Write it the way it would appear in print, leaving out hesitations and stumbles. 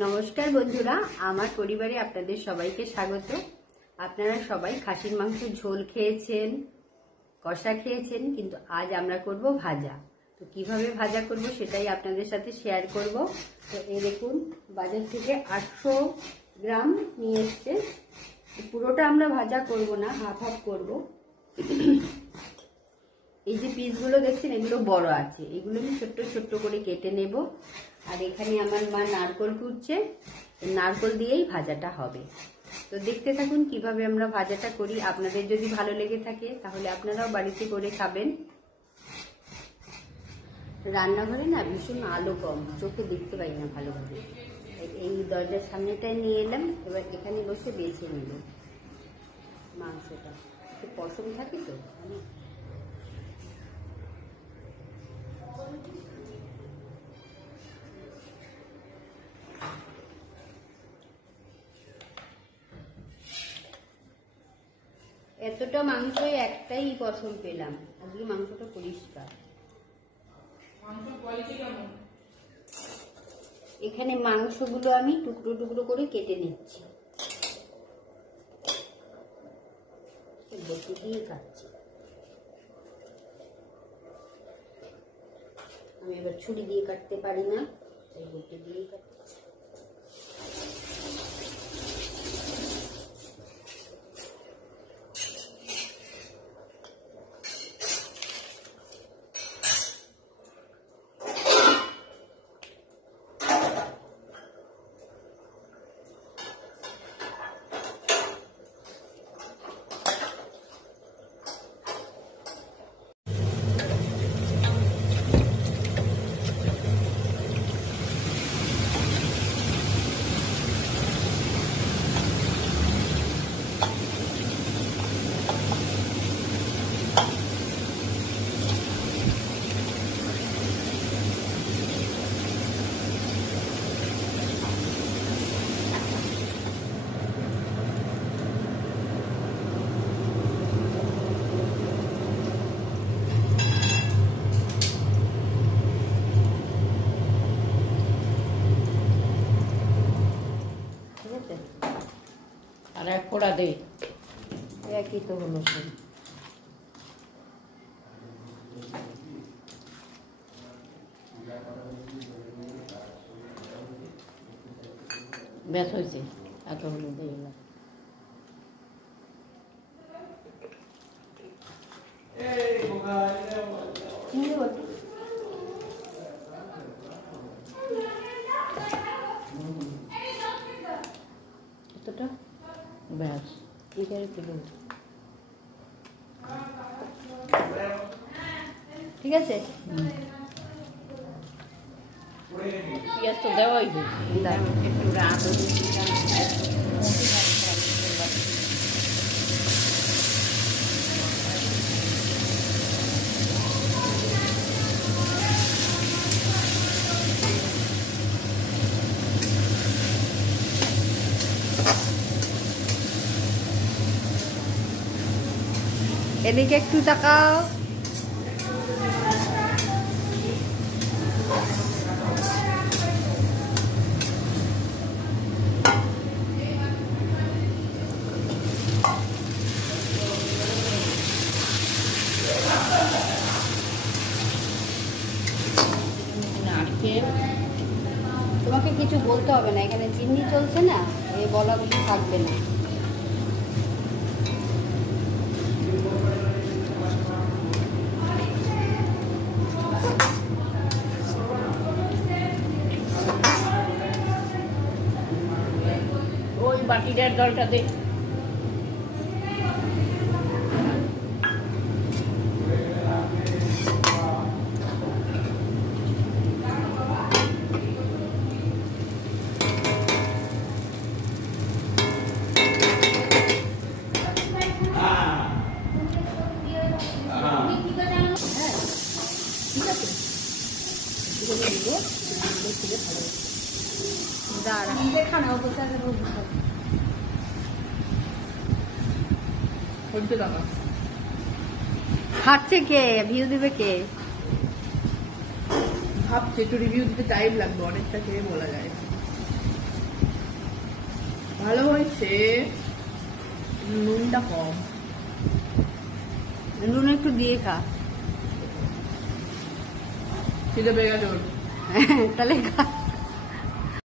নমস্কার বন্ধুরা, আমার পরিবারে আপনাদের সবাইকে স্বাগত। আপনারা সবাই খাসির মাংস ঝোল খেয়েছেন, কষা খেয়েছেন, কিন্তু আজ আমরা করব ভাজা। তো কিভাবে ভাজা করব সেটাই আপনাদের সাথে শেয়ার করব। তো এই দেখুন, বাজার থেকে 800 গ্রাম নিয়ে এসছে। পুরোটা আমরা ভাজা করব না, হাফ হাফ করব। এই যে পিসগুলো দেখছেন, এগুলো বড় আছে, এগুলো আমি ছোট্ট ছোট্ট করে কেটে নেব। আর এখানে আমার মা নারকোল কুটছে, নারকোল দিয়েই ভাজাটা হবে। তো দেখতে থাকুন কিভাবে আমরা ভাজাটা করি। আপনাদের যদি ভালো লেগে থাকে তাহলে আপনারাও বাড়িতে করে খাবেন। রান্নাঘরে না ভীষণ আলো কম, চোখে দেখতে পাই না ভালোভাবে। এই দরজার সামনেটায় নিয়ে এলাম, এবার এখানে বসে বেছে নেব মাংসটা। একটু পশম থাকে তো। এতটা মাংস একটাই পছন্দ পেলাম, আজকে মাংসটা পরিষ্কার। এখানে মাংসগুলো আমি টুকরো টুকরো করে কেটে নিচ্ছি, বটি দিয়ে কাটছি। আমি এবার ছুরি দিয়ে কাটতে পারি না, তাই বটি দিয়ে কাটছি। আর এক ফোড়া দে, একই তো হলো। ব্যাস হয়েছে, এত হলো দিয়ে গেলাম। এতটা ব্যাস, ঠিক আছে। পেঁয়াজ তো দেওয়াই একটু রাত এদিকে একটু তাকাও। তোমাকে কিছু বলতে হবে না, এখানে চিনি চলছে না, এই বলা বলি থাকবে না। ওই বাটিটার জলটা দে। খাচ্ছে কে, ভিউ দিবে কে? ভাবছে একটু রিভিউ দিতে টাইম লাগবে, অনেকটা খেয়ে বলা যায়। ভালো হয়েছে, নুনটা কম। নুন একটু দিয়ে খা। খিদে পেয়ে গেছে ওর। তাহলে খা।